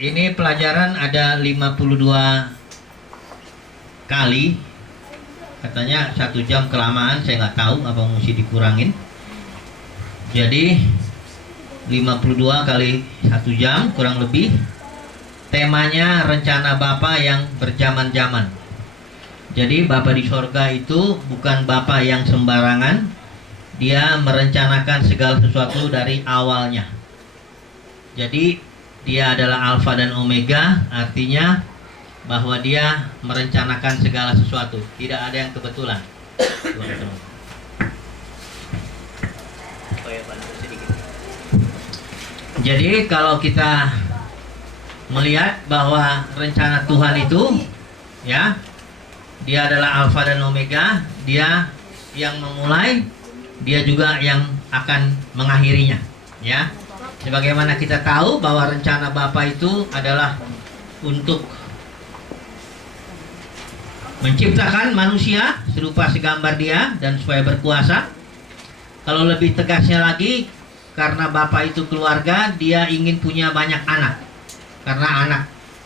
Ini pelajaran ada 52 kali. Katanya 1 jam kelamaan, saya nggak tahu apa mesti dikurangin. Jadi 52 kali 1 jam kurang lebih. Temanya rencana Bapa yang berjaman-jaman. Jadi Bapa di sorga itu bukan Bapa yang sembarangan. Dia merencanakan segala sesuatu dari awalnya. Jadi dia adalah Alfa dan Omega, artinya bahwa dia merencanakan segala sesuatu. Tidak ada yang kebetulan. Jadi kalau kita melihat bahwa rencana Tuhan itu, ya, dia adalah Alfa dan Omega, dia yang memulai, dia juga yang akan mengakhirinya, ya. Sebagaimana kita tahu bahwa rencana Bapa itu adalah untuk menciptakan manusia serupa segambar dia dan supaya berkuasa. Kalau lebih tegasnya lagi, karena Bapa itu keluarga, dia ingin punya banyak anak. Karena anak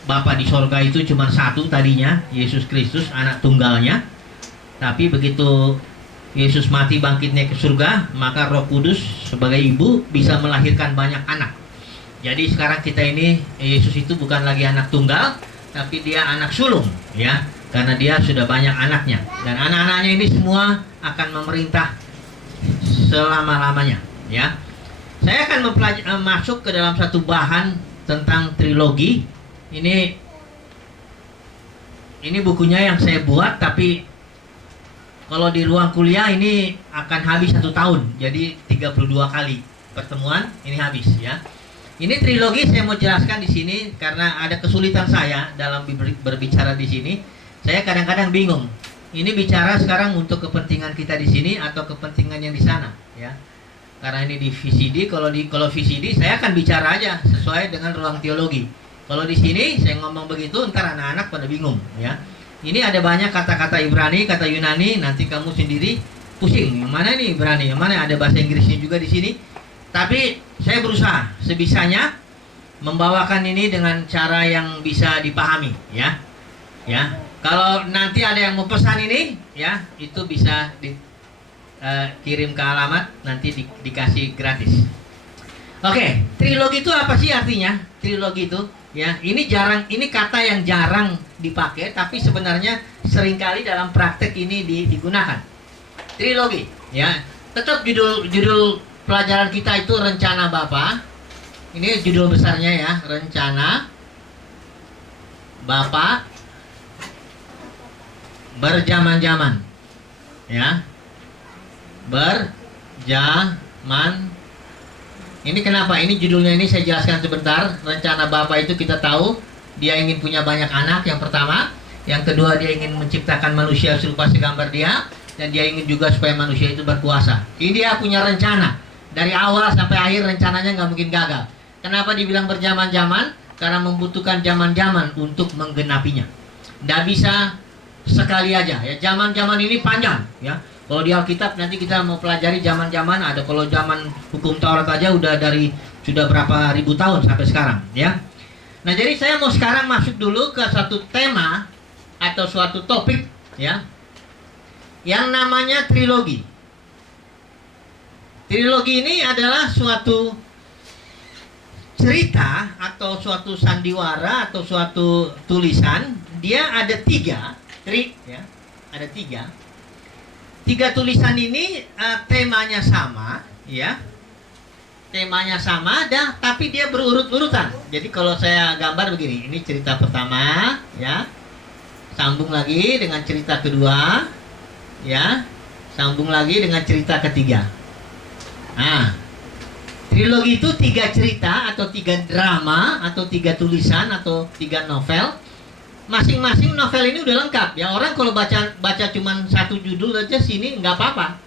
Bapa di sorga itu cuma satu tadinya, Yesus Kristus, anak tunggalnya. Tapi begitu Yesus mati bangkit naik ke surga, maka Roh Kudus sebagai ibu bisa melahirkan banyak anak. Jadi sekarang kita ini, Yesus itu bukan lagi anak tunggal, tapi dia anak sulung, ya, karena dia sudah banyak anaknya. Dan anak-anaknya ini semua akan memerintah selama-lamanya, ya. Saya akan masuk ke dalam satu bahan tentang trilogi. Ini bukunya yang saya buat, tapi kalau di ruang kuliah ini akan habis 1 tahun. Jadi 32 kali pertemuan ini habis, ya. Ini trilogi saya mau jelaskan di sini karena ada kesulitan saya dalam berbicara di sini. Saya kadang-kadang bingung. Ini bicara sekarang untuk kepentingan kita di sini atau kepentingan yang di sana, ya. Karena ini di VCD, kalau VCD saya akan bicara aja sesuai dengan ruang teologi. Kalau di sini saya ngomong begitu, ntar anak-anak pada bingung, ya. Ini ada banyak kata-kata Ibrani, kata Yunani, nanti kamu sendiri pusing. Yang mana ini Ibrani, yang mana ada bahasa Inggrisnya juga di sini. Tapi saya berusaha sebisanya membawakan ini dengan cara yang bisa dipahami, ya. Ya. Kalau nanti ada yang mau pesan ini, ya, itu bisa kirim ke alamat, nanti dikasih gratis. Oke, trilogi itu apa sih artinya? Trilogi itu, ya, ini kata yang jarang dipakai, tapi sebenarnya seringkali dalam praktek ini digunakan. Trilogi, ya. Tetap judul pelajaran kita itu rencana Bapa. Ini judul besarnya, ya, rencana Bapa berjaman-jaman, ya. Berjaman. Ini kenapa? Ini judulnya ini saya jelaskan sebentar. Rencana Bapa itu kita tahu dia ingin punya banyak anak, yang pertama. Yang kedua, dia ingin menciptakan manusia serupa segambar dia, dan dia ingin juga supaya manusia itu berkuasa. Ini dia punya rencana. Dari awal sampai akhir rencananya nggak mungkin gagal. Kenapa dibilang berjaman-jaman? Karena membutuhkan zaman-zaman untuk menggenapinya. Nggak bisa sekali aja, ya. Zaman-zaman ini panjang, ya. Kalau di Alkitab nanti kita mau pelajari zaman-zaman ada. Kalau zaman hukum Taurat aja sudah berapa ribu tahun sampai sekarang, ya. Nah, jadi saya mau sekarang masuk dulu ke satu tema atau suatu topik, ya, yang namanya trilogi. Trilogi ini adalah suatu cerita atau suatu sandiwara atau suatu tulisan. Dia ada 3, ya, ada 3. 3 tulisan ini temanya sama, ya. Temanya sama, tapi dia berurut-urutan. Jadi kalau saya gambar begini, ini cerita pertama, ya. Sambung lagi dengan cerita kedua, ya. Sambung lagi dengan cerita ketiga. Nah, trilogi itu 3 cerita atau 3 drama atau 3 tulisan atau 3 novel. Masing-masing novel ini udah lengkap, ya. Orang kalau baca cuman 1 judul aja sini nggak apa-apa.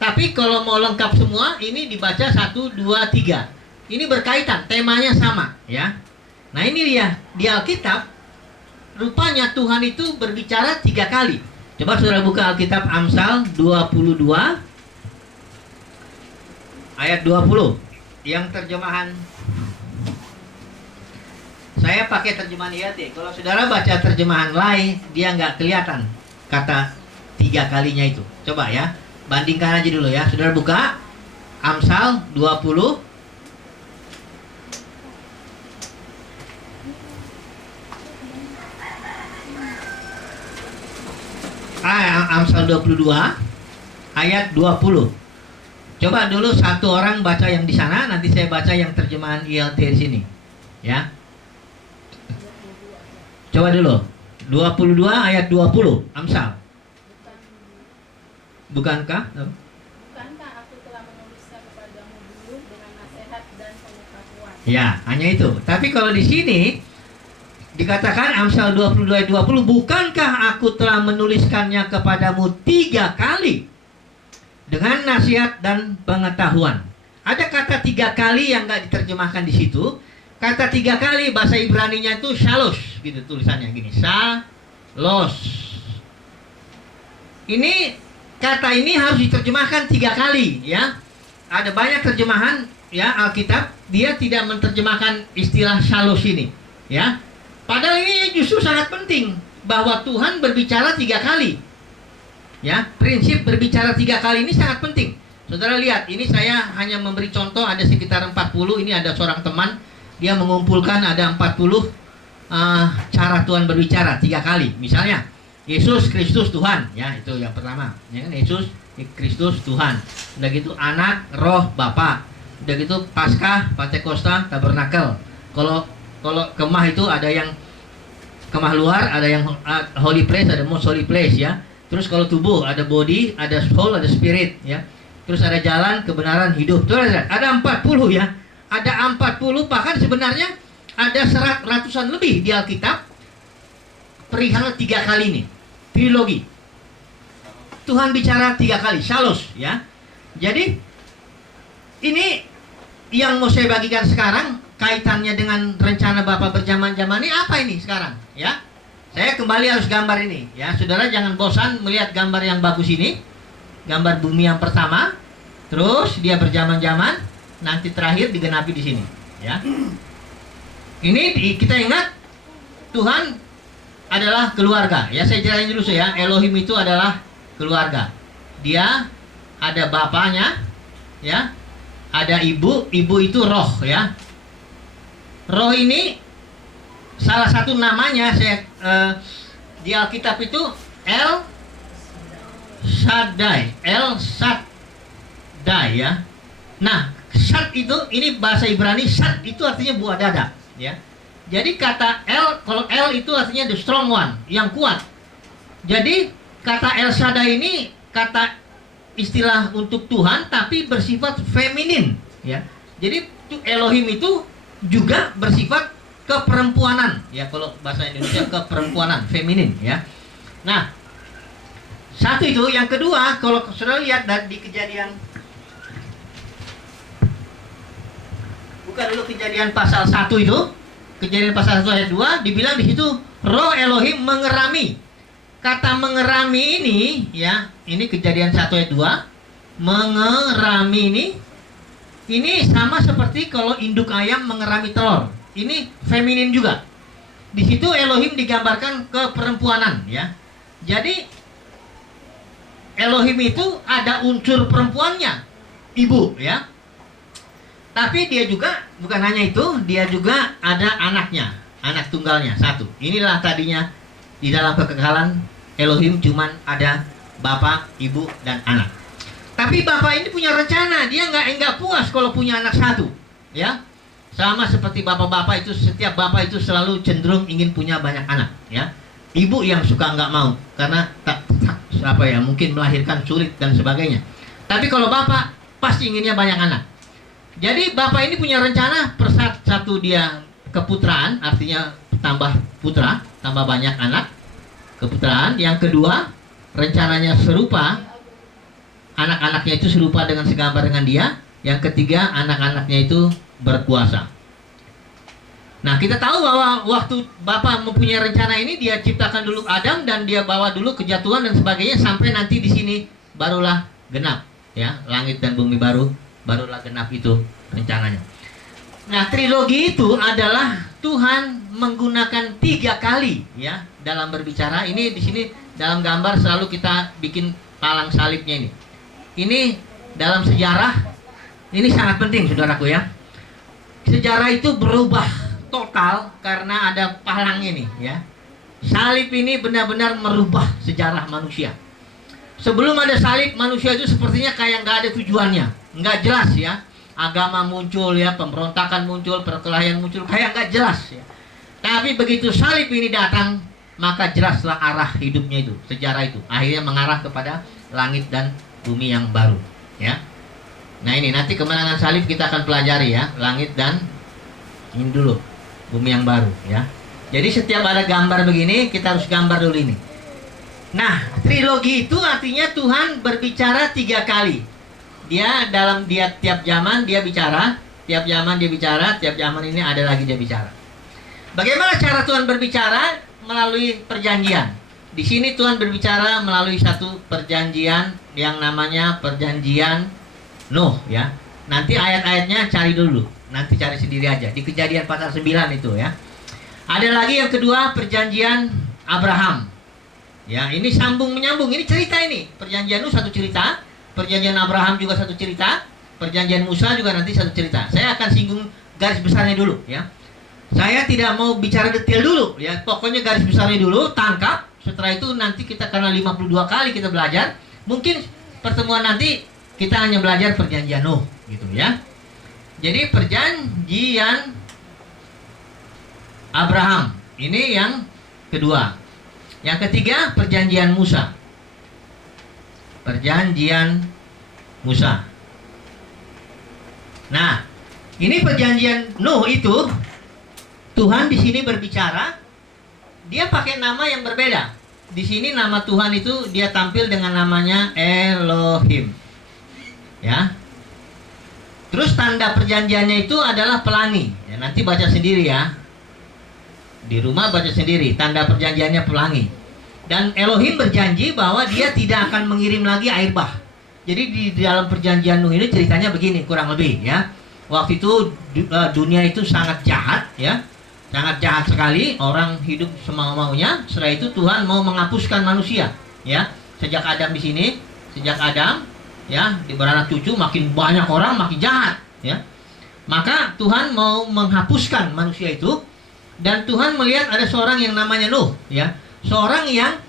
Tapi kalau mau lengkap semua, ini dibaca 1, 2, 3. Ini berkaitan, temanya sama, ya. Nah, ini dia di Alkitab. Rupanya Tuhan itu berbicara 3 kali. Coba saudara buka Alkitab Amsal 22 ayat 20. Yang terjemahan Saya pakai terjemahan IAT. Kalau saudara baca terjemahan lain, dia nggak kelihatan kata 3 kalinya itu. Coba ya, bandingkan aja dulu ya. Saudara buka Amsal 20. Amsal 22 ayat 20. Coba dulu satu orang baca yang di sana, nanti saya baca yang terjemahan ILT di sini. Ya. Coba dulu. 22 ayat 20 Amsal. Bukankah? Bukankah aku telah menulisnya kepadamu dulu dengan nasihat dan pengetahuan? Ya, hanya itu. Tapi kalau di sini dikatakan Amsal 22 ayat 20, bukankah aku telah menuliskannya kepadamu 3 kali dengan nasihat dan pengetahuan. Ada kata 3 kali yang nggak diterjemahkan di situ. Kata 3 kali bahasa Ibraninya itu shalos, gitu tulisannya gini, shalos. Ini kata ini harus diterjemahkan 3 kali, ya. Ada banyak terjemahan, ya, Alkitab dia tidak menerjemahkan istilah shalos ini, ya. Padahal ini justru sangat penting bahwa Tuhan berbicara 3 kali. Ya, prinsip berbicara 3 kali ini sangat penting. Saudara lihat, ini saya hanya memberi contoh, ada sekitar 40. Ini ada seorang teman, dia mengumpulkan ada 40 cara Tuhan berbicara 3 kali. Misalnya, Yesus Kristus Tuhan, ya itu yang pertama. Ya kan, Yesus Kristus Tuhan. Udah gitu Anak, Roh, Bapa. Udah gitu Paskah, Pentakosta, Tabernakel. Kalau kemah itu ada yang kemah luar, ada yang holy place, ada most holy place, ya. Terus kalau tubuh ada body, ada soul, ada spirit, ya. Terus ada jalan, kebenaran, hidup. Terus ada 40, ya. Ada 40, bahkan sebenarnya ada ratusan lebih di Alkitab perihal 3 kali ini. Trilogi. Tuhan bicara 3 kali, shalos, ya. Jadi ini yang mau saya bagikan sekarang kaitannya dengan rencana Bapa berjaman-jaman ini apa ini sekarang, ya? Saya kembali harus gambar ini, ya. Saudara jangan bosan melihat gambar yang bagus ini. Gambar bumi yang pertama, terus dia berjaman-jaman, nanti terakhir digenapi di sini, ya. Ini kita ingat Tuhan adalah keluarga. Ya, saya ceritain dulu ya. Elohim itu adalah keluarga. Dia ada bapaknya, ya. Ada ibu, ibu itu roh, ya. Roh ini salah satu namanya di Alkitab itu El Shaddai, El Shaddai, ya. Nah, Shad itu ini bahasa Ibrani, Shad itu artinya buah dada, ya. Jadi kata El, kalau El itu artinya the strong one, yang kuat. Jadi kata El Shaddai ini kata istilah untuk Tuhan tapi bersifat feminin, ya. Jadi Elohim itu juga bersifat keperempuanan, ya, kalau bahasa Indonesia keperempuanan, feminin, ya. Nah, satu itu. Yang kedua, kalau saudara lihat di Kejadian, buka dulu Kejadian pasal 1 itu. Kejadian pasal 1 ayat 2 dibilang di situ roh Elohim mengerami. Kata mengerami ini, ya, ini Kejadian 1 ayat 2. Mengerami ini sama seperti kalau induk ayam mengerami telur. Ini feminin juga. Di situ Elohim digambarkan keperempuanan, ya. Jadi Elohim itu ada unsur perempuannya, ibu, ya. Tapi dia juga bukan hanya itu, dia juga ada anaknya, anak tunggalnya satu. Inilah tadinya di dalam kekekalan Elohim cuman ada bapak, ibu, dan anak. Tapi bapak ini punya rencana, dia nggak puas kalau punya anak satu, ya. Sama seperti bapak-bapak itu, setiap bapak itu selalu cenderung ingin punya banyak anak, ya. Ibu yang suka nggak mau karena mungkin melahirkan sulit dan sebagainya. Tapi kalau bapak pasti inginnya banyak anak. Jadi bapak ini punya rencana, satu dia keputraan, artinya tambah putra, tambah banyak anak, keputraan. Yang kedua, rencananya serupa, anak-anaknya itu serupa dengan segambar dengan dia. Yang ketiga, anak-anaknya itu berkuasa. Nah, kita tahu bahwa waktu Bapa mempunyai rencana ini, dia ciptakan dulu Adam dan dia bawa dulu kejatuhan dan sebagainya sampai nanti di sini barulah genap, ya, langit dan bumi barulah genap itu rencananya. Nah, trilogi itu adalah Tuhan menggunakan 3 kali ya dalam berbicara. Ini di sini dalam gambar selalu kita bikin palang salibnya ini. Ini dalam sejarah ini sangat penting saudaraku ya. Sejarah itu berubah total karena ada palang ini ya. Salib ini benar-benar merubah sejarah manusia. Sebelum ada salib, manusia itu sepertinya kayak nggak ada tujuannya, nggak jelas ya. Agama muncul ya, pemberontakan muncul, perkelahian muncul, kayak nggak jelas ya. Tapi begitu salib ini datang, maka jelaslah arah hidupnya itu, sejarah itu. Akhirnya mengarah kepada langit dan bumi yang baru ya. Nah ini nanti kemenangan salib kita akan pelajari ya, langit dan ini dulu bumi yang baru ya. Jadi setiap ada gambar begini, kita harus gambar dulu ini. Nah, trilogi itu artinya Tuhan berbicara 3 kali. Dia tiap zaman dia bicara, tiap zaman dia bicara, tiap zaman ini ada lagi dia bicara. Bagaimana cara Tuhan berbicara? Melalui perjanjian. Di sini Tuhan berbicara melalui satu perjanjian yang namanya perjanjian Nuh ya. Nanti ayat-ayatnya cari dulu. Nanti cari sendiri aja. Di Kejadian pasal 9 itu ya. Ada lagi yang kedua perjanjian Abraham. Ya, ini sambung menyambung. Ini cerita ini. Perjanjian Nuh satu cerita, perjanjian Abraham juga satu cerita, perjanjian Musa juga nanti satu cerita. Saya akan singgung garis besarnya dulu ya. Saya tidak mau bicara detail dulu ya. Pokoknya garis besarnya dulu, tangkap. Setelah itu nanti kita karena 52 kali kita belajar, mungkin pertemuan nanti kita hanya belajar perjanjian Nuh gitu ya. Jadi perjanjian Abraham ini yang kedua. Yang ketiga perjanjian Musa. Perjanjian Musa. Nah, ini perjanjian Nuh itu Tuhan di sini berbicara, dia pakai nama yang berbeda. Di sini nama Tuhan itu dia tampil dengan namanya Elohim. Ya. Terus tanda perjanjiannya itu adalah pelangi. Ya, nanti baca sendiri ya. Di rumah baca sendiri, tanda perjanjiannya pelangi. Dan Elohim berjanji bahwa dia tidak akan mengirim lagi air bah. Jadi di dalam perjanjian Nuh ini ceritanya begini kurang lebih ya. Waktu itu dunia itu sangat jahat ya. Sangat jahat sekali, orang hidup semau-maunya. Setelah itu Tuhan mau menghapuskan manusia ya. Sejak Adam di sini, sejak Adam ya, di beranak cucu makin banyak orang makin jahat ya. Maka Tuhan mau menghapuskan manusia itu. Dan Tuhan melihat ada seorang yang namanya Nuh ya. Seorang yang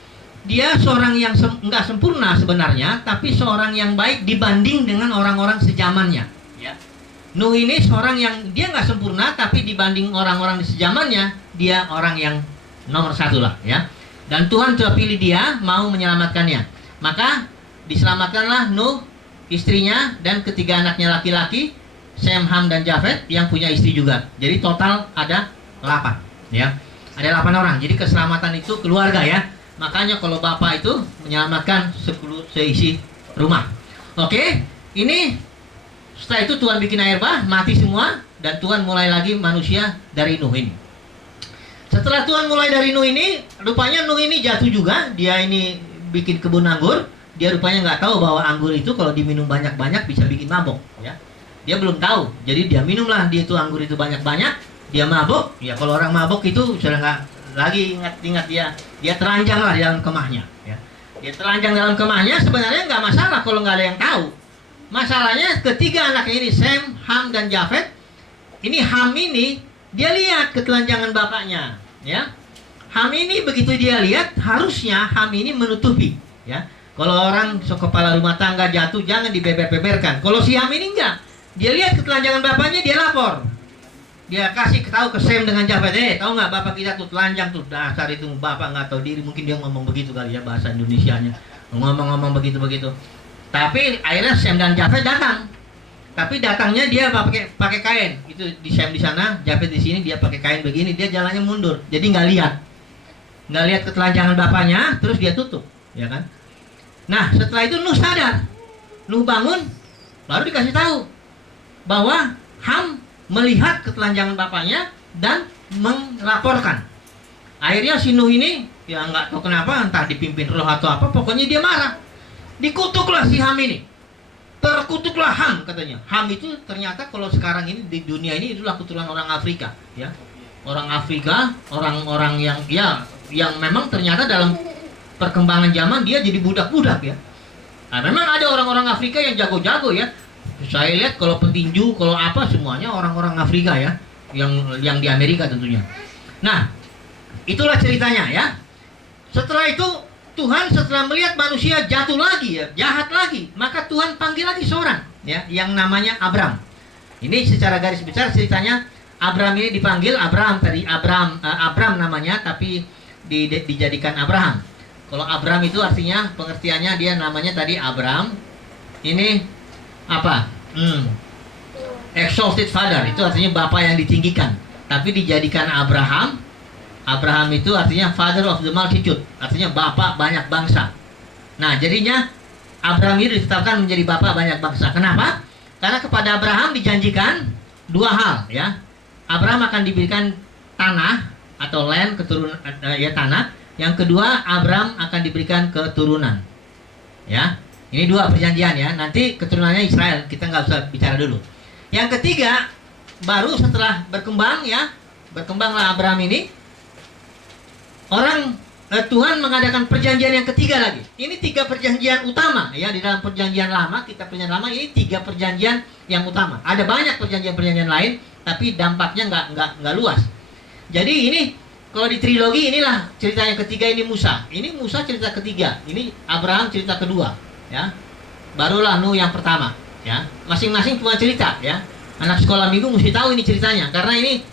nggak sempurna sebenarnya, tapi seorang yang baik dibanding dengan orang-orang sezamannya ya. Nuh ini seorang yang dia nggak sempurna, tapi dibanding orang-orang di sezamannya dia orang yang nomor 1 lah ya. Dan Tuhan telah pilih dia mau menyelamatkannya. Maka diselamatkanlah Nuh, istrinya dan ketiga anaknya laki-laki, Sem, Ham dan Jafet yang punya istri juga. Jadi total ada 8 ya. Ada 8 orang. Jadi keselamatan itu keluarga ya. Makanya kalau Bapak itu menyelamatkan seisi rumah. Oke, ini setelah itu Tuhan bikin air bah, mati semua, dan Tuhan mulai lagi manusia dari Nuh ini. Setelah Tuhan mulai dari Nuh ini, rupanya Nuh ini jatuh juga. Dia ini bikin kebun anggur. Dia rupanya nggak tahu bahwa anggur itu kalau diminum banyak-banyak bisa bikin mabok ya. Dia belum tahu. Jadi dia minumlah dia itu anggur itu banyak-banyak. Dia mabuk, ya kalau orang mabuk itu sudah nggak lagi ingat dia telanjang lah di dalam kemahnya ya. Dia telanjang dalam kemahnya, sebenarnya nggak masalah kalau nggak ada yang tahu. Masalahnya ketiga anaknya ini Sem, Ham dan Jafet. Ini Ham ini dia lihat ketelanjangan bapaknya ya. Ham ini begitu dia lihat, harusnya Ham ini menutupi ya. Kalau orang kepala rumah tangga jatuh jangan dibeber-beberkan. Kalau si Ham ini enggak, dia lihat ketelanjangan bapaknya, dia lapor. Dia kasih tahu ke Sem dengan Jafet, tahu nggak bapak kita tuh telanjang tuh, dasar itu bapak nggak tahu diri. Mungkin dia ngomong begitu kali ya bahasa Indonesianya, ngomong begitu. Tapi akhirnya Sem dan Jafet datang. Tapi datangnya dia pakai kain. Itu di Sem di sana, Jafet di sini, dia pakai kain begini, dia jalannya mundur. Jadi nggak lihat ketelanjangan bapaknya, terus dia tutup, ya kan? Nah setelah itu Nuh sadar, Nuh bangun, baru dikasih tahu bahwa Ham melihat ketelanjangan bapaknya dan melaporkan. Akhirnya si Nuh ini ya nggak tahu kenapa, entah dipimpin roh atau apa, pokoknya dia marah. Dikutuklah si Ham ini. Terkutuklah Ham katanya. Ham itu ternyata kalau sekarang ini di dunia ini itulah keturunan orang Afrika ya. orang Afrika, orang-orang yang memang ternyata dalam perkembangan zaman dia jadi budak-budak ya. Nah, memang ada orang-orang Afrika yang jago-jago ya. Saya lihat kalau petinju, kalau apa semuanya orang-orang Afrika ya, yang di Amerika tentunya. Nah, itulah ceritanya ya. Setelah itu Tuhan setelah melihat manusia jatuh lagi ya, jahat lagi, maka Tuhan panggil lagi seorang ya, yang namanya Abram. Ini secara garis besar ceritanya. Abram ini dipanggil Abram namanya, tapi dijadikan Abraham. Kalau Abram itu artinya pengertiannya dia namanya tadi Abram. Ini apa? Exalted Father, itu artinya Bapa yang ditinggikan. Tapi dijadikan Abraham. Abraham itu artinya Father of the Multitude, artinya Bapa banyak bangsa. Nah, jadinya Abram ini ditetapkan menjadi Bapa banyak bangsa. Kenapa? Karena kepada Abraham dijanjikan dua hal ya. Abraham akan diberikan tanah atau land, keturunan ya tanah. Yang kedua, Abram akan diberikan keturunan. Ya, ini dua perjanjian ya. Nanti keturunannya Israel, kita nggak usah bicara dulu. Yang ketiga, baru setelah berkembang ya, berkembanglah Abram ini. Tuhan mengadakan perjanjian yang ketiga lagi. Ini 3 perjanjian utama ya di dalam perjanjian lama. Kitab perjanjian lama ini 3 perjanjian yang utama. Ada banyak perjanjian-perjanjian lain, tapi dampaknya nggak luas. Jadi ini kalau di trilogi inilah cerita yang ketiga, ini Musa. Ini Musa cerita ketiga. Ini Abraham cerita kedua, ya. Barulah Nuh yang pertama, ya. Masing-masing cuma cerita, ya. Anak sekolah minggu mesti tahu ini ceritanya karena ini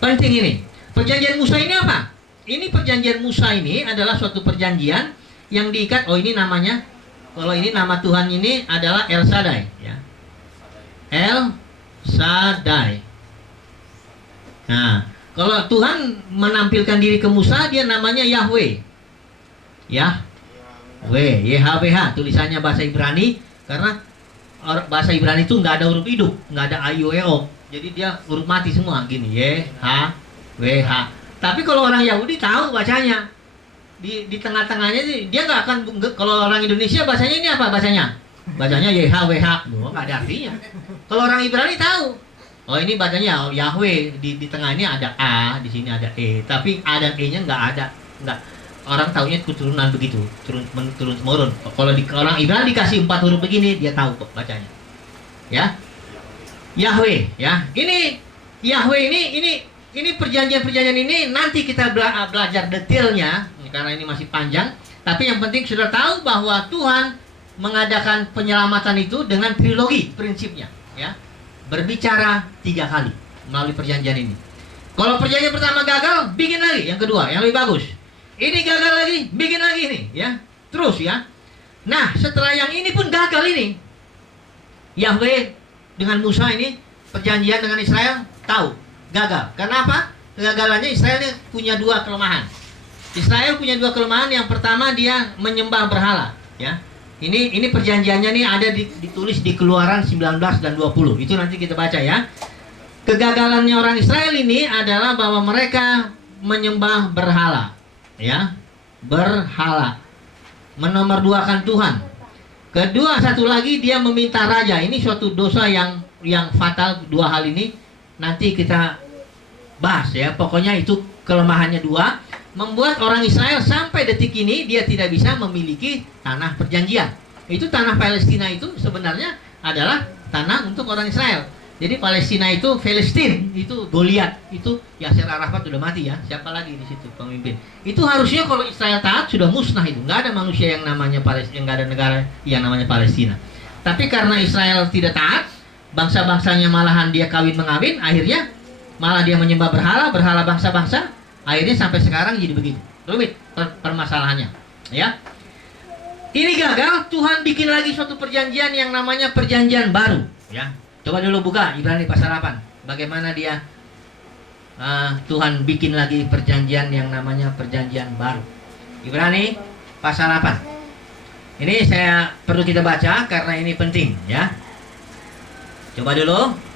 penting ini. Perjanjian Musa ini apa? Ini perjanjian Musa ini adalah suatu perjanjian yang diikat. Oh, ini namanya, kalau ini nama Tuhan ini adalah El Shaddai, ya. El Shaddai. Nah, kalau Tuhan menampilkan diri ke Musa, dia namanya Yahweh. Yahweh, YHWH, tulisannya bahasa Ibrani. Karena bahasa Ibrani itu nggak ada huruf hidup, nggak ada A-I-O-E-O. Jadi dia huruf mati semua, gini, YHWH. Tapi kalau orang Yahudi tahu bacanya. Di tengah-tengahnya dia nggak akan, kalau orang Indonesia bacanya ini apa bacanya? Bacanya YHWH, nggak ada artinya. Kalau orang Ibrani tahu. Oh, ini bacanya Yahweh, di tengah ini ada A, di sini ada E, tapi A dan E-nya nggak ada, nggak. Orang taunya keturunan begitu, turun temurun. Kalau orang Ibrani dikasih 4 huruf begini, dia tahu kok bacanya. Ya, Yahweh, ya. Ini Yahweh ini perjanjian-perjanjian ini nanti kita belajar detailnya, karena ini masih panjang. Tapi yang penting sudah tahu bahwa Tuhan mengadakan penyelamatan itu dengan trilogi prinsipnya, ya. Berbicara 3 kali melalui perjanjian ini. Kalau perjanjian pertama gagal, bikin lagi yang kedua, yang lebih bagus. Ini gagal lagi, bikin lagi nih, ya. Terus ya. Nah, setelah yang ini pun gagal ini, Yahweh dengan Musa ini perjanjian dengan Israel tahu gagal. Kenapa? Kegagalannya Israel ini punya 2 kelemahan. Israel punya 2 kelemahan. Yang pertama, dia menyembah berhala, ya. Ini perjanjiannya nih ada ditulis di Keluaran 19 dan 20. Itu nanti kita baca ya. Kegagalannya orang Israel ini adalah bahwa mereka menyembah berhala, ya. Berhala. Menomorduakan Tuhan. Kedua, satu lagi dia meminta raja. Ini suatu dosa yang fatal. 2 hal ini nanti kita bahas ya. Pokoknya itu kelemahannya 2. Membuat orang Israel sampai detik ini dia tidak bisa memiliki tanah perjanjian. Itu tanah Palestina itu sebenarnya adalah tanah untuk orang Israel. Jadi Palestina itu Palestina, itu Goliat, itu Yasser Arafat sudah mati ya. Siapa lagi di situ pemimpin? Itu harusnya kalau Israel taat sudah musnah itu. Nggak ada manusia yang namanya Palestina, nggak ada negara yang namanya Palestina. Tapi karena Israel tidak taat, bangsa-bangsanya malahan dia kawin mengawin, akhirnya malah dia menyembah berhala bangsa-bangsa. Akhirnya sampai sekarang jadi begitu. Rumit permasalahannya, ya. Ini gagal, Tuhan bikin lagi suatu perjanjian yang namanya perjanjian baru, ya. Coba dulu buka Ibrani pasal 8. Bagaimana dia Tuhan bikin lagi perjanjian yang namanya perjanjian baru. Ibrani pasal 8. Ini saya perlu kita baca karena ini penting, ya. Coba dulu.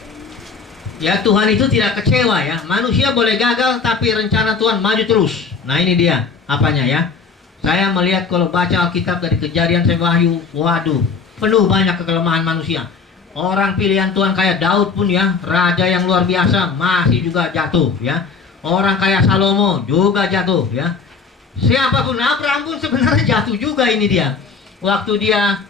Ya, Tuhan itu tidak kecewa ya. Manusia boleh gagal tapi rencana Tuhan maju terus. Nah, ini dia apanya ya. Saya melihat kalau baca Alkitab dari Kejadian sampai Wahyu, waduh, penuh banyak kekelemahan manusia. Orang pilihan Tuhan kayak Daud pun ya, raja yang luar biasa masih juga jatuh ya. Orang kayak Salomo juga jatuh ya. Siapapun, Abraham pun sebenarnya jatuh juga ini dia. Waktu dia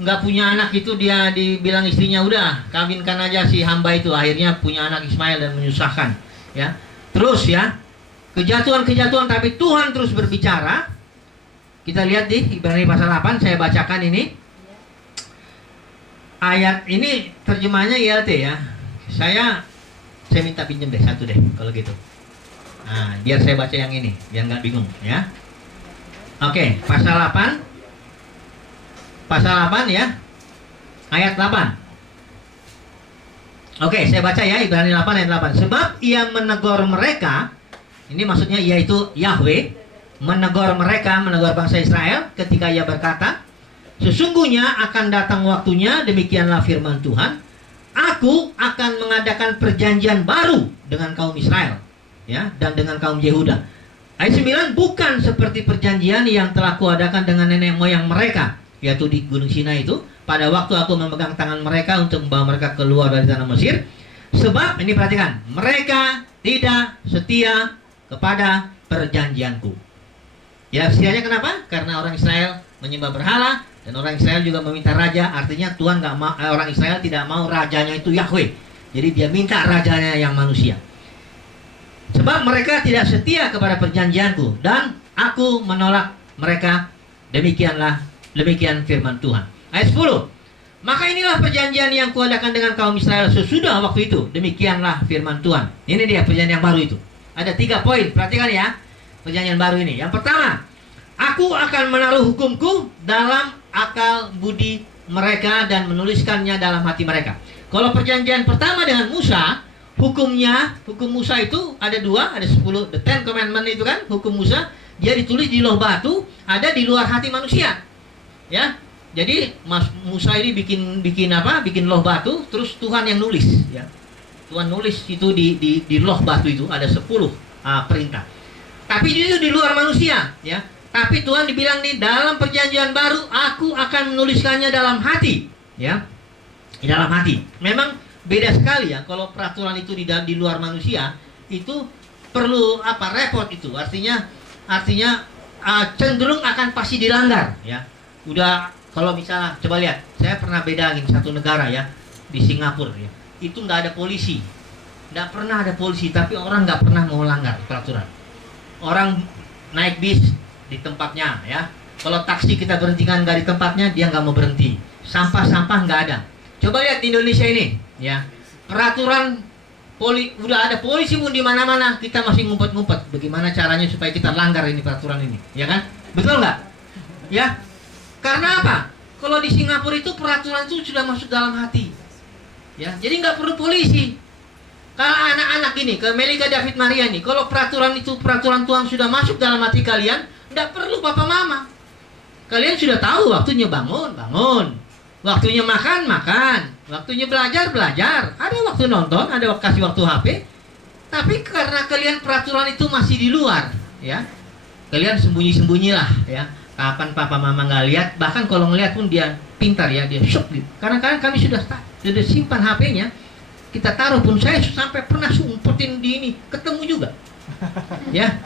nggak punya anak itu, dia dibilang istrinya, udah kawinkan aja si hamba itu. Akhirnya punya anak Ismail dan menyusahkan ya. Terus ya, kejatuhan-kejatuhan, tapi Tuhan terus berbicara. Kita lihat di Ibrani pasal 8, saya bacakan ini. Ayat ini terjemahnya ILT ya. Saya minta pinjam deh satu deh kalau gitu. Nah, biar saya baca yang ini, biar nggak bingung ya. Oke, pasal 8. Pasal 8 ya. Ayat 8. Oke, saya baca ya, Ibrani 8 ayat 8. Sebab ia menegur mereka, ini maksudnya yaitu Yahweh, menegur mereka, menegur bangsa Israel ketika ia berkata, sesungguhnya akan datang waktunya, demikianlah firman Tuhan, aku akan mengadakan perjanjian baru dengan kaum Israel ya, dan dengan kaum Yehuda. Ayat 9, bukan seperti perjanjian yang telah kuadakan dengan nenek moyang mereka, yaitu di Gunung Sinai itu, pada waktu aku memegang tangan mereka untuk membawa mereka keluar dari tanah Mesir. Sebab, ini perhatikan, mereka tidak setia kepada perjanjianku. Ya, setianya kenapa? Karena orang Israel menyembah berhala, dan orang Israel juga meminta raja. Artinya Tuhan nggak mau, orang Israel tidak mau rajanya itu Yahweh. Jadi dia minta rajanya yang manusia. Sebab mereka tidak setia kepada perjanjianku, dan aku menolak mereka. Demikian firman Tuhan. Ayat 10. Maka inilah perjanjian yang kuadakan dengan kaum Israel sesudah waktu itu. Demikianlah firman Tuhan. Ini dia perjanjian yang baru itu. Ada 3 poin, perhatikan ya. Perjanjian baru ini. Yang pertama, aku akan menaruh hukumku dalam akal budi mereka dan menuliskannya dalam hati mereka. Kalau perjanjian pertama dengan Musa, hukum Musa itu ada 2, ada 10, the 10 commandment itu kan, hukum Musa, dia ditulis di loh batu, ada di luar hati manusia. Ya. Jadi Musa ini bikin loh batu, terus Tuhan yang nulis ya. Tuhan nulis itu di loh batu itu ada 10 perintah. Tapi itu di luar manusia ya. Tapi Tuhan dibilang nih, dalam perjanjian baru aku akan menuliskannya dalam hati ya. Di dalam hati. Memang beda sekali ya, kalau peraturan itu di luar manusia itu perlu repot itu. Artinya cenderung akan pasti dilanggar ya. Udah, kalau misalnya coba lihat, saya pernah bedain satu negara ya, di Singapura ya. Itu nggak ada polisi. Nggak pernah ada polisi, tapi orang nggak pernah mau langgar peraturan. Orang naik bis di tempatnya ya. Kalau taksi kita berhentikan nggak di tempatnya, dia nggak mau berhenti. Sampah nggak ada. Coba lihat di Indonesia ini ya. Peraturan udah ada polisi pun di mana-mana, kita masih ngumpet-ngumpet. Bagaimana caranya supaya kita langgar ini peraturan ini, ya kan? Betul nggak? Ya. Karena apa? Kalau di Singapura itu peraturan itu sudah masuk dalam hati. Ya, jadi nggak perlu polisi. Kalau anak-anak ini, ke Melika David Maria nih, kalau peraturan Tuhan sudah masuk dalam hati kalian, nggak perlu papa mama. Kalian sudah tahu waktunya bangun. Waktunya makan. Waktunya belajar. Ada waktu nonton, ada kasih waktu HP. Tapi karena kalian peraturan itu masih di luar, ya. Kalian sembunyi-sembunyilah, ya. Kapan papa mama nggak lihat, bahkan kalau ngelihat pun dia pintar ya, dia shock gitu. Karena kami sudah simpan HP-nya. Kita taruh pun, saya sampai pernah umpetin di ini, ketemu juga. Ya,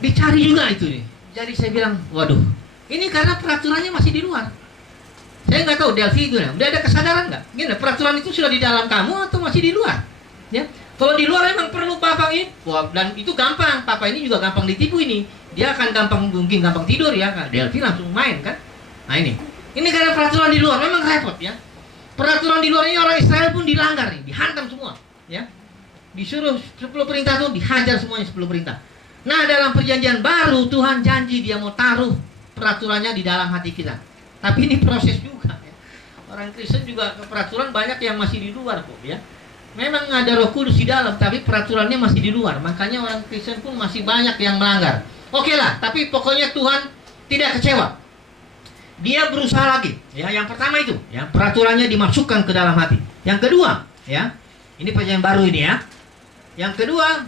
dicari juga itu nih. Jadi saya bilang, waduh, ini karena peraturannya masih di luar. Saya nggak tahu Delphi itu, udah ada kesadaran nggak? Gini, peraturan itu sudah di dalam kamu atau masih di luar? Ya, kalau di luar emang perlu papa ini, wah, dan itu gampang. Papa ini juga gampang ditipu ini. Dia akan mungkin gampang tidur ya. Delphi langsung main kan? Nah ini karena peraturan di luar memang repot ya. Peraturan di luar ini orang Israel pun dilanggar nih, dihantam semua, ya. Disuruh 10 perintah tuh dihajar semuanya 10 perintah. Nah, dalam perjanjian baru Tuhan janji dia mau taruh peraturannya di dalam hati kita. Tapi ini proses juga ya. Orang Kristen juga peraturan banyak yang masih di luar kok ya. Memang ada Roh Kudus di dalam, tapi peraturannya masih di luar. Makanya orang Kristen pun masih banyak yang melanggar. Oke lah, tapi pokoknya Tuhan tidak kecewa. Dia berusaha lagi, ya. Yang pertama itu, ya, peraturannya dimasukkan ke dalam hati. Yang kedua, ya, ini perjanjian baru ini ya. Yang kedua,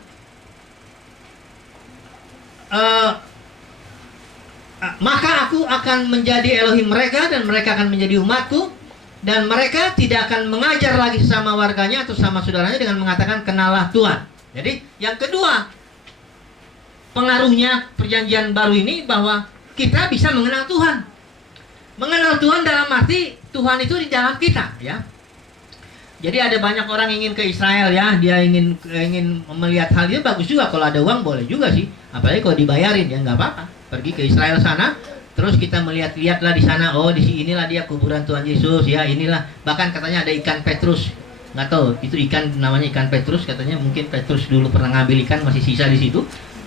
maka aku akan menjadi Elohim mereka dan mereka akan menjadi umatku, dan mereka tidak akan mengajar lagi sesama warganya atau sama saudaranya dengan mengatakan kenalah Tuhan. Jadi yang kedua, pengaruhnya perjanjian baru ini bahwa kita bisa mengenal Tuhan. Mengenal Tuhan dalam arti Tuhan itu di dalam kita, ya. Jadi ada banyak orang ingin ke Israel, ya, dia ingin melihat hal itu, bagus juga kalau ada uang, boleh juga sih. Apalagi kalau dibayarin, ya nggak apa-apa. Pergi ke Israel sana, terus kita melihat-lihatlah di sana, oh di inilah dia kuburan Tuhan Yesus, ya inilah. Bahkan katanya ada ikan Petrus, nggak tahu itu ikan namanya ikan Petrus, katanya mungkin Petrus dulu pernah ngambil ikan masih sisa di situ,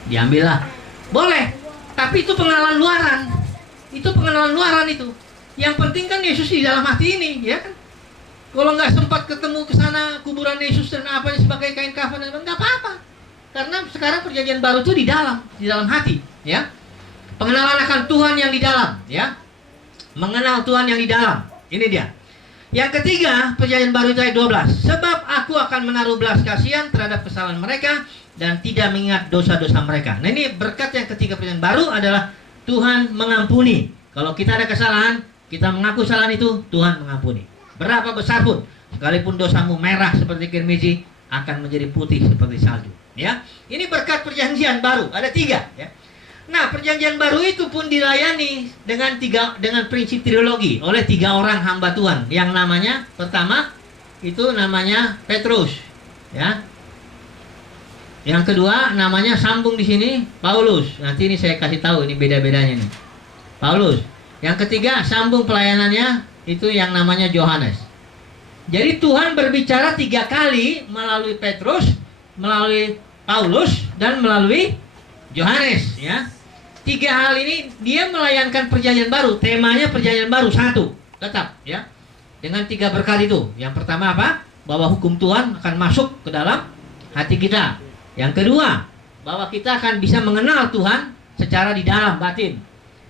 diambillah. Boleh, tapi itu pengenalan luaran. Itu pengenalan luaran itu. Yang penting kan Yesus di dalam hati ini, ya kan? Kalau nggak sempat ketemu ke sana kuburan Yesus dan apa sebagai kain kafan, nggak apa-apa. Karena sekarang perjanjian baru itu di dalam hati, ya. Pengenalan akan Tuhan yang di dalam, ya. Mengenal Tuhan yang di dalam. Ini dia. Yang ketiga, perjanjian baru itu ayat 12. Sebab aku akan menaruh belas kasihan terhadap kesalahan mereka dan tidak mengingat dosa-dosa mereka. Nah, ini berkat yang ketiga perjanjian baru adalah Tuhan mengampuni. Kalau kita ada kesalahan, kita mengaku kesalahan itu, Tuhan mengampuni. Berapa besar pun, sekalipun dosamu merah seperti kirmizi, akan menjadi putih seperti salju. Ya, ini berkat perjanjian baru. Ada 3. Ya. Nah, perjanjian baru itu pun dilayani dengan prinsip trilogi oleh 3 orang hamba Tuhan. Yang namanya pertama itu namanya Petrus. Ya. Yang kedua namanya sambung di sini Paulus. Nanti ini saya kasih tahu ini beda-bedanya nih. Paulus. Yang ketiga sambung pelayanannya itu yang namanya Yohanes. Jadi Tuhan berbicara 3 kali melalui Petrus, melalui Paulus, dan melalui Yohanes, ya. 3 hal ini dia melayankan perjanjian baru. Temanya perjanjian baru 1, tetap, ya. Dengan 3 berkat itu. Yang pertama apa? Bahwa hukum Tuhan akan masuk ke dalam hati kita. Yang kedua, bahwa kita akan bisa mengenal Tuhan secara di dalam batin.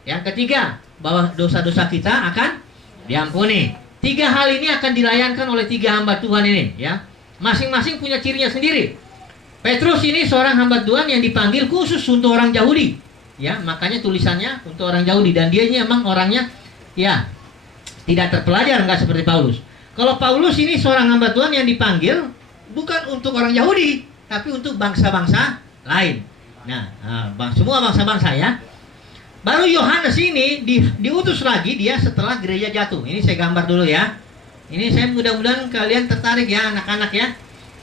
Yang ketiga, bahwa dosa-dosa kita akan diampuni. 3 hal ini akan dilayankan oleh 3 hamba Tuhan ini, ya. Masing-masing punya cirinya sendiri. Petrus ini seorang hamba Tuhan yang dipanggil khusus untuk orang Yahudi, ya. Makanya tulisannya untuk orang Yahudi, dan dia ini memang orangnya, ya, tidak terpelajar, nggak seperti Paulus. Kalau Paulus ini seorang hamba Tuhan yang dipanggil bukan untuk orang Yahudi, tapi untuk bangsa-bangsa lain. Nah, semua bangsa-bangsa, ya. Baru Yohanes ini diutus lagi dia setelah gereja jatuh. Ini saya gambar dulu, ya. Ini saya mudah-mudahan kalian tertarik, ya, anak-anak, ya.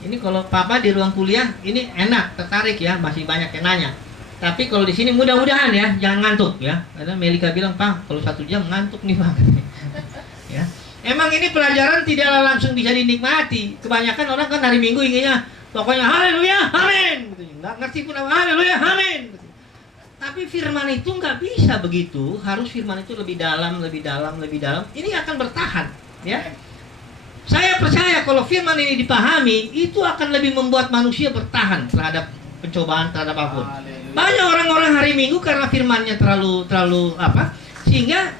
Ini kalau papa di ruang kuliah ini enak, tertarik, ya, masih banyak yang nanya. Tapi kalau di sini mudah-mudahan, ya, jangan ngantuk, ya. Karena Melika bilang, "Pak, kalau 1 jam ngantuk nih, Pak." Ya. Emang ini pelajaran tidaklah langsung bisa dinikmati. Kebanyakan orang kan hari Minggu inginnya pokoknya haleluya, amin. Nggak ngerti pun apa haleluya, amin. Tapi firman itu nggak bisa begitu. Harus firman itu lebih dalam, lebih dalam, lebih dalam. Ini akan bertahan, ya. Saya percaya kalau firman ini dipahami, itu akan lebih membuat manusia bertahan terhadap pencobaan, terhadap apapun. Banyak orang-orang hari Minggu karena firmannya terlalu apa, sehingga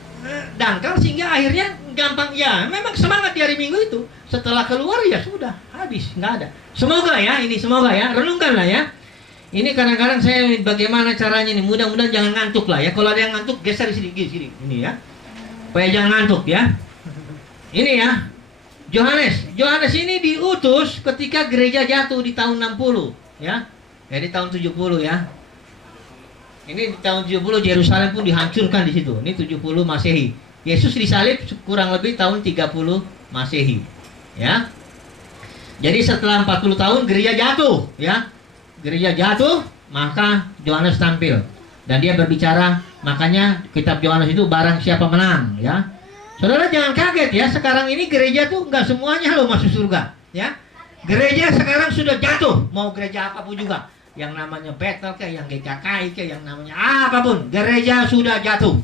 dangkal, sehingga akhirnya gampang, ya. Memang semangat di hari Minggu itu. Setelah keluar ya sudah habis, nggak ada. Semoga, ya, ini semoga, ya, renungkanlah, ya. Ini kadang-kadang saya bagaimana caranya nih, mudah-mudahan jangan ngantuk lah, ya. Kalau ada yang ngantuk geser di sini, ini, ya, supaya jangan ngantuk, ya. Ini, ya, Yohanes ini diutus ketika gereja jatuh di tahun 60, ya. Di tahun 70, ya. Ini di tahun 70 Yerusalem pun dihancurkan di situ. Ini 70 Masehi. Yesus disalib kurang lebih tahun 30 Masehi, ya. Jadi setelah 40 tahun gereja jatuh, ya. Gereja jatuh, maka Yohanes tampil dan dia berbicara. Makanya kitab Yohanes itu barang siapa menang, ya. Saudara jangan kaget, ya. Sekarang ini gereja tuh nggak semuanya loh masuk surga, ya. Gereja sekarang sudah jatuh, mau gereja apapun juga, yang namanya Bethel kayak, yang GKKI kayak, yang namanya apapun, gereja sudah jatuh.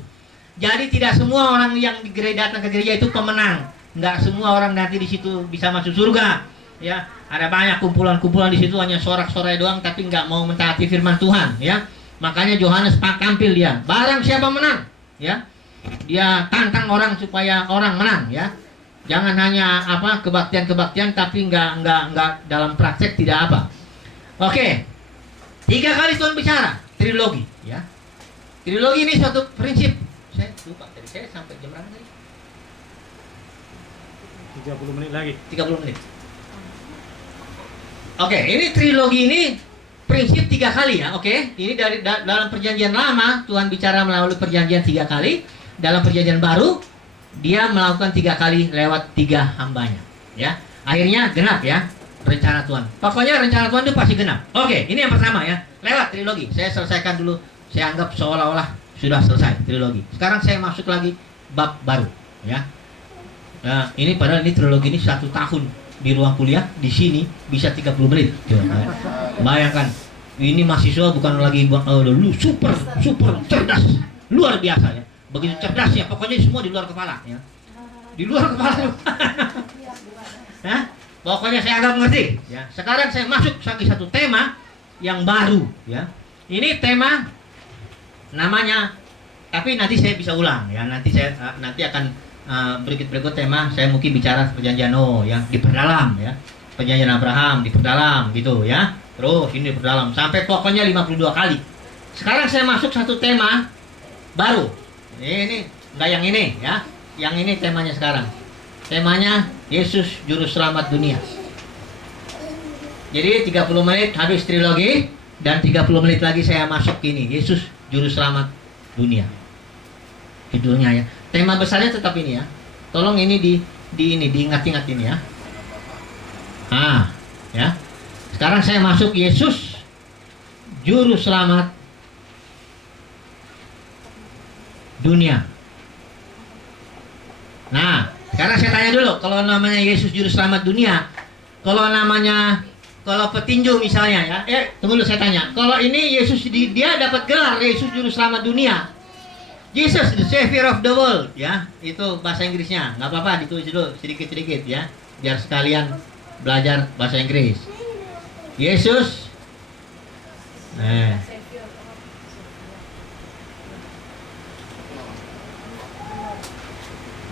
Jadi tidak semua orang yang datang ke gereja itu pemenang. Nggak semua orang nanti di situ bisa masuk surga, ya. Ada banyak kumpulan-kumpulan di situ hanya sorak-sorai doang, tapi nggak mau mentaati firman Tuhan, ya. Makanya Yohanes tampil dia. Barang siapa menang, ya. Dia tantang orang supaya orang menang, ya. Jangan hanya apa kebaktian-kebaktian, tapi nggak dalam praktek tidak apa. Oke. 3 kali Tuhan bicara, trilogi, ya. Trilogi ini suatu prinsip. Saya lupa tadi saya sampai jam berapa tadi? 30 menit lagi. 30 menit. Oke, ini trilogi ini prinsip 3 kali ya, oke? Ini dalam perjanjian lama Tuhan bicara melalui perjanjian 3 kali. Dalam perjanjian baru dia melakukan 3 kali lewat 3 hambanya, ya. Akhirnya genap ya rencana Tuhan. Pokoknya rencana Tuhan itu pasti genap. Oke, ini yang pertama ya. Lewat trilogi. Saya selesaikan dulu. Saya anggap seolah-olah sudah selesai trilogi. Sekarang saya masuk lagi bab baru, ya. Nah, ini padahal ini trilogi ini 1 tahun di ruang kuliah, di sini bisa 30 menit. Coba, bayangkan, ini mahasiswa bukan lagi lu super cerdas, luar biasa ya. Begitu cerdasnya, pokoknya semua di luar kepala ya. Di luar kepala. Nah, pokoknya saya agak mengerti ya. Sekarang saya masuk lagi satu tema yang baru ya. Ini tema namanya, tapi nanti saya bisa ulang ya. Nanti akan berikut tema saya mungkin bicara perjanjian ya, diperdalam ya. Perjanjian Abraham diperdalam gitu ya. Terus ini diperdalam sampai pokoknya 52 kali. Sekarang saya masuk satu tema baru. Ini enggak yang ini ya. Yang ini temanya sekarang. Temanya Yesus Juru Selamat Dunia. Jadi 30 menit habis trilogi dan 30 menit lagi saya masuk ke ini, Yesus Juru Selamat Dunia. Judulnya ya. Tema besarnya tetap ini ya. Tolong ini diingat-ingat ini ya. Ya. Sekarang saya masuk Yesus Juru Selamat Dunia. Nah, sekarang saya tanya dulu, kalau namanya Yesus Juru Selamat Dunia, kalau petinju misalnya ya, tunggu dulu saya tanya. Kalau ini Yesus dia dapat gelar Yesus Juru Selamat Dunia. Jesus the Savior of the world ya, itu bahasa Inggrisnya. Nggak apa-apa ditulis dulu sedikit-sedikit ya, biar sekalian belajar bahasa Inggris. Yesus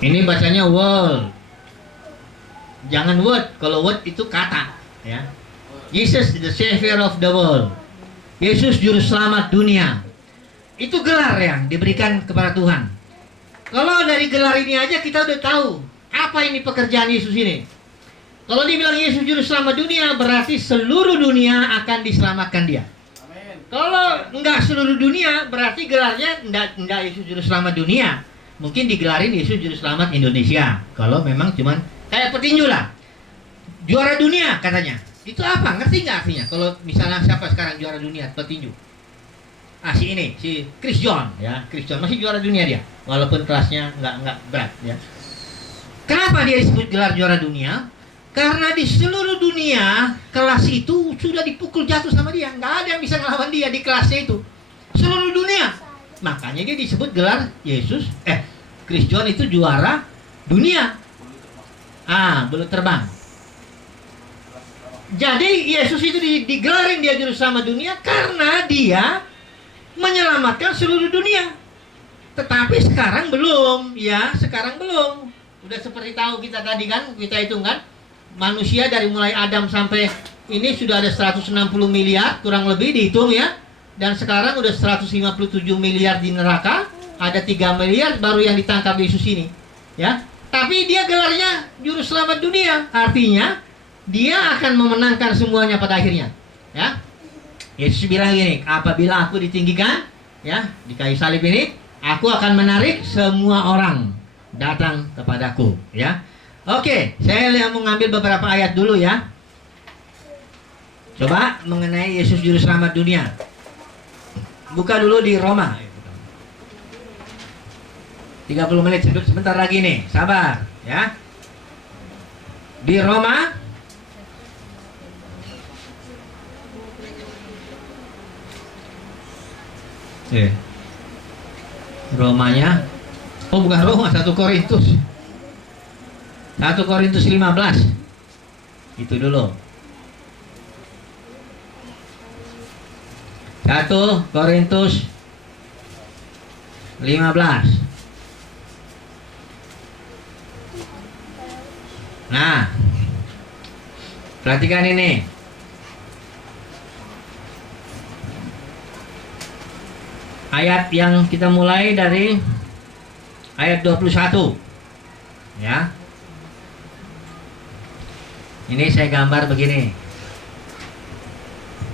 ini bacanya world, jangan word. Kalau word itu kata ya. Jesus the Savior of the world, Yesus Juru Selamat Dunia. Itu gelar yang diberikan kepada Tuhan. Kalau dari gelar ini aja kita udah tahu apa ini pekerjaan Yesus ini. Kalau dibilang Yesus Juru Selamat Dunia, berarti seluruh dunia akan diselamatkan dia. Amin. Kalau enggak seluruh dunia, berarti gelarnya enggak Yesus Juru Selamat Dunia. Mungkin digelarin Yesus Juru Selamat Indonesia. Kalau memang cuman kayak petinju lah, juara dunia katanya. Itu apa? Ngerti nggak artinya? Kalau misalnya siapa sekarang juara dunia petinju? Si Chris John ya. Chris John masih juara dunia dia, walaupun kelasnya nggak berat ya. Kenapa dia disebut gelar juara dunia? Karena di seluruh dunia kelas itu sudah dipukul jatuh sama dia. Nggak ada yang bisa ngelawan dia di kelasnya itu. Seluruh dunia. Makanya dia disebut gelar Chris John itu juara dunia. Bulu terbang. Jadi Yesus itu digelarin dia Juru Selamat Dunia karena dia menyelamatkan seluruh dunia. Tetapi sekarang belum ya, sekarang belum. Udah seperti tahu kita tadi kan, kita hitung kan, manusia dari mulai Adam sampai ini sudah ada 160 miliar kurang lebih dihitung ya. Dan sekarang udah 157 miliar di neraka, ada 3 miliar baru yang ditangkap Yesus ini ya. Tapi dia gelarnya Juru Selamat Dunia, artinya dia akan memenangkan semuanya pada akhirnya ya. Yesus bilang gini, apabila aku ditinggikan ya di kayu salib ini, aku akan menarik semua orang datang kepadaku ya. Oke, saya mau ngambil beberapa ayat dulu ya. Coba mengenai Yesus Juru Selamat Dunia. Buka dulu di Roma. 30 menit sebentar lagi nih, sabar ya. Di Roma Romanya, bukan Roma, 1 Korintus 15 itu dulu. 1 Korintus 15. Nah, perhatikan ini. Ayat yang kita mulai dari ayat 21 ya. Ini saya gambar begini.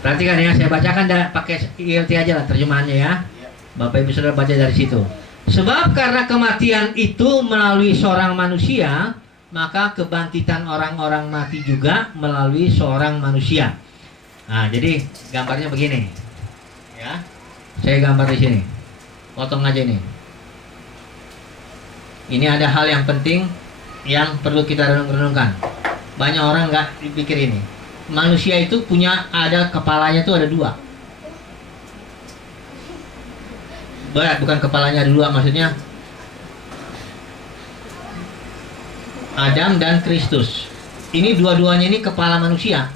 Perhatikan ya, saya bacakan pakai ILT aja lah terjemahannya ya. Bapak Ibu Saudara baca dari situ. Sebab karena kematian itu melalui seorang manusia, maka kebangkitan orang-orang mati juga melalui seorang manusia. Nah, jadi gambarnya begini. Ya. Saya gambar di sini. Potong aja ini. Ini ada hal yang penting yang perlu kita renung-renungkan. Banyak orang nggak dipikir ini. Manusia itu punya ada kepalanya tuh ada dua. Bukan kepalanya ada dua, maksudnya Adam dan Kristus. Ini dua-duanya ini kepala manusia.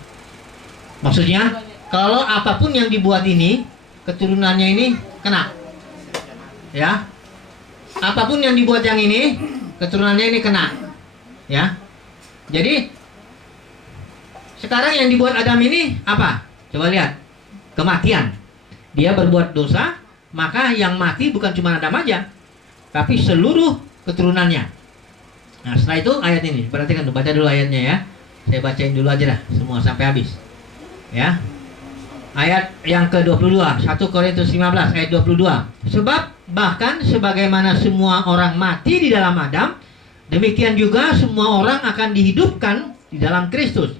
Maksudnya kalau apapun yang dibuat ini keturunannya ini kena. Ya. Apapun yang dibuat yang ini keturunannya ini kena. Ya. Jadi sekarang yang dibuat Adam ini apa? Coba lihat. Kematian. Dia berbuat dosa, maka yang mati bukan cuma Adam aja, tapi seluruh keturunannya. Nah, setelah itu ayat ini, perhatikan tuh, baca dulu ayatnya ya. Saya bacain dulu aja dah, semua sampai habis. Ya. Ayat yang ke-22, 1 Korintus 15 ayat 22. Sebab bahkan sebagaimana semua orang mati di dalam Adam, demikian juga semua orang akan dihidupkan di dalam Kristus.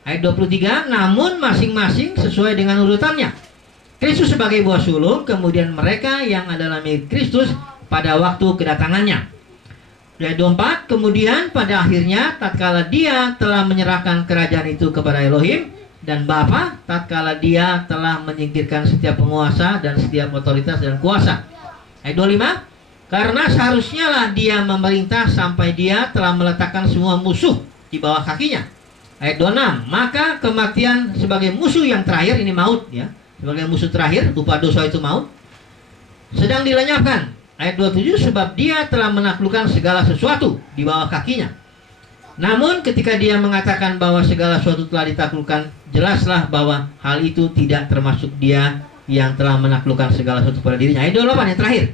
Ayat 23, namun masing-masing sesuai dengan urutannya. Kristus sebagai buah sulung, kemudian mereka yang adalah milik Kristus pada waktu kedatangannya. Ayat 24, kemudian pada akhirnya tatkala dia telah menyerahkan kerajaan itu kepada Elohim dan Bapa, tatkala dia telah menyingkirkan setiap penguasa dan setiap otoritas dan kuasa. Ayat 25, karena seharusnya lah dia memerintah sampai dia telah meletakkan semua musuh di bawah kakinya. Ayat 26, maka kematian sebagai musuh yang terakhir, ini maut ya, sebagai musuh terakhir, upah dosa itu maut, sedang dilenyapkan. Ayat 27, sebab dia telah menaklukkan segala sesuatu di bawah kakinya. Namun ketika dia mengatakan bahwa segala sesuatu telah ditaklukkan, jelaslah bahwa hal itu tidak termasuk dia yang telah menaklukkan segala sesuatu pada dirinya. Ayat 28 yang terakhir.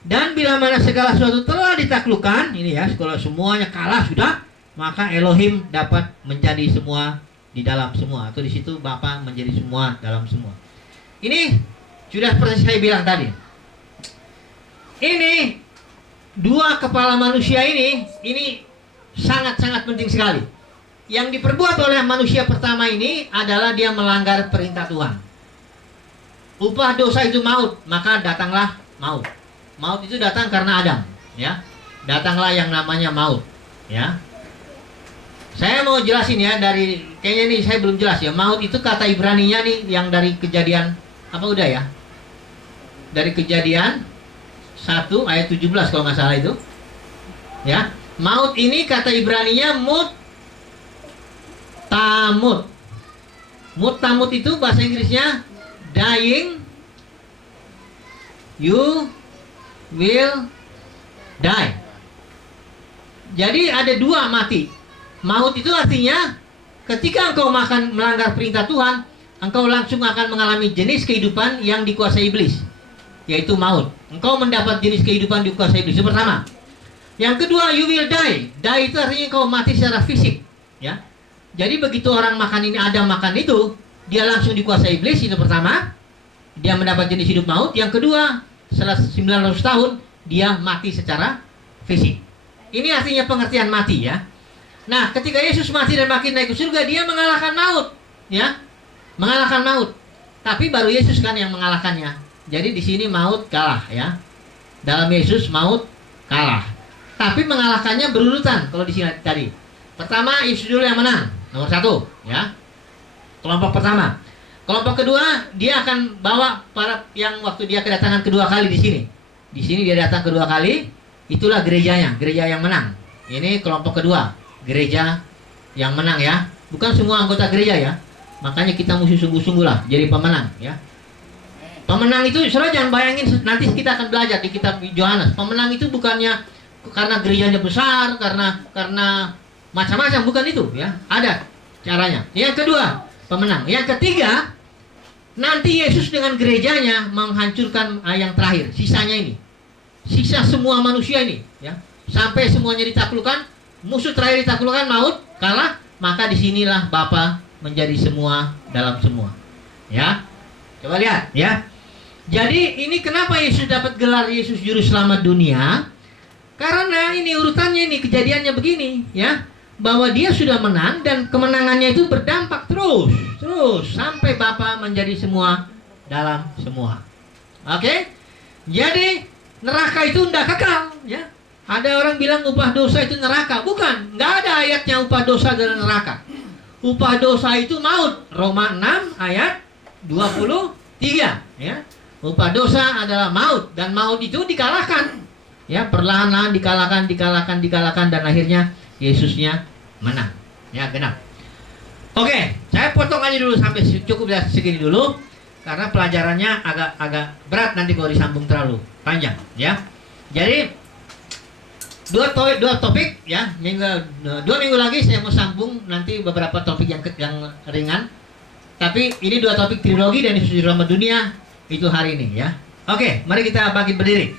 Dan bila mana segala sesuatu telah ditaklukkan, ini ya, kalau semuanya kalah sudah, maka Elohim dapat menjadi semua di dalam semua, atau di situ Bapa menjadi semua dalam semua. Ini sudah seperti saya bilang tadi. Ini dua kepala manusia ini sangat-sangat penting sekali. Yang diperbuat oleh manusia pertama ini adalah dia melanggar perintah Tuhan. Upah dosa itu maut, maka datanglah maut. Maut itu datang karena Adam, ya. Datanglah yang namanya maut, ya. Saya mau jelasin ya dari, kayaknya nih saya belum jelas ya. Maut itu kata Ibraninya nih yang dari Kejadian apa udah ya? Dari Kejadian 1 ayat 17 kalau nggak salah itu. Ya. Maut ini kata Ibraninya mut tamut. Mut tamut itu bahasa Inggrisnya dying, you will die. Jadi ada dua mati. Maut itu artinya ketika engkau melanggar perintah Tuhan, engkau langsung akan mengalami jenis kehidupan yang dikuasai iblis, yaitu maut. Engkau mendapat jenis kehidupan dikuasai iblis. Itu pertama. Yang kedua, you will die. Die itu artinya engkau mati secara fisik, ya. Jadi begitu orang makan ini, Adam makan itu, dia langsung dikuasai iblis. Itu pertama, dia mendapat jenis hidup maut. Yang kedua, setelah 900 tahun dia mati secara fisik. Ini artinya pengertian mati, ya. Nah, ketika Yesus mati dan makin naik ke surga, dia mengalahkan maut, ya, mengalahkan maut. Tapi baru Yesus kan yang mengalahkannya. Jadi di sini maut kalah, ya. Dalam Yesus maut kalah. Tapi mengalahkannya berurutan. Kalau di sini tadi, pertama Yesus dulu yang menang, nomor 1, ya. Kelompok pertama. Kelompok kedua, dia akan bawa para yang waktu dia kedatangan kedua kali di sini. Di sini dia datang kedua kali, itulah gerejanya, gereja yang menang. Ini kelompok kedua. Gereja yang menang, ya. Bukan semua anggota gereja, ya. Makanya kita mesti sungguh-sungguh lah jadi pemenang, ya. Pemenang itu, saudara jangan bayangin, nanti kita akan belajar di kitab Yohanes. Pemenang itu bukannya karena gerejanya besar, karena macam-macam, bukan itu, ya. Ada caranya. Yang kedua, pemenang. Yang ketiga, nanti Yesus dengan gerejanya menghancurkan yang terakhir, sisanya ini. Sisa semua manusia ini, ya. Sampai semuanya ditaklukkan. Musuh terakhir ditaklukkan, maut, kalah, maka disinilah Bapa menjadi semua dalam semua. Ya. Coba lihat ya. Jadi ini kenapa Yesus dapat gelar Yesus Juru Selamat dunia? Karena ini urutannya, ini kejadiannya begini ya. Bahwa dia sudah menang dan kemenangannya itu berdampak terus sampai Bapa menjadi semua dalam semua. Oke? Jadi neraka itu tidak kekal ya. Ada orang bilang upah dosa itu neraka. Bukan, nggak ada ayatnya upah dosa adalah neraka. Upah dosa itu maut. Roma 6 ayat 23 ya. Upah dosa adalah maut, dan maut itu dikalahkan. Ya, perlahan-lahan dikalahkan dan akhirnya Yesusnya menang. Ya, genap. Oke, saya potong aja dulu sampai cukup segini dulu karena pelajarannya agak berat nanti kalau disambung terlalu panjang ya. Jadi dua topik ya. Dua minggu lagi saya mau sambung nanti beberapa topik yang ringan. Tapi ini dua topik trilogi dan Yesus Juru Selamat dunia itu hari ini ya. Oke, mari kita bangkit berdiri.